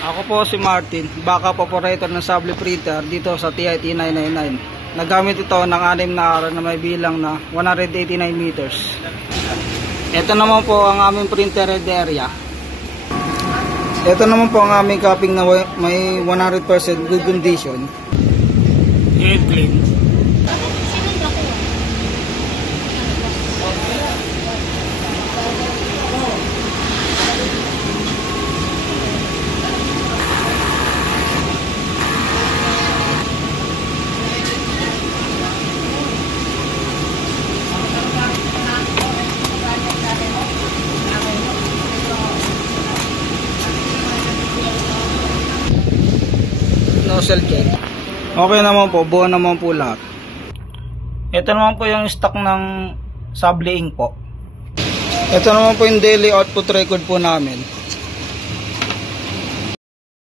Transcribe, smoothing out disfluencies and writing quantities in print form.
Ako po si Martin, backup operator ng Sable Printer dito sa TIT 999. Nagamit ito ng 6 na araw na may bilang na 189 meters. Ito naman po ang aming printer head area. Ito naman po ang aming copying na may 100% good condition. Head clean. Nozzle check. Okay naman po, buo naman po lahat. Ito naman po yung stock ng Sable Ink po. Ito naman po yung daily output record po namin.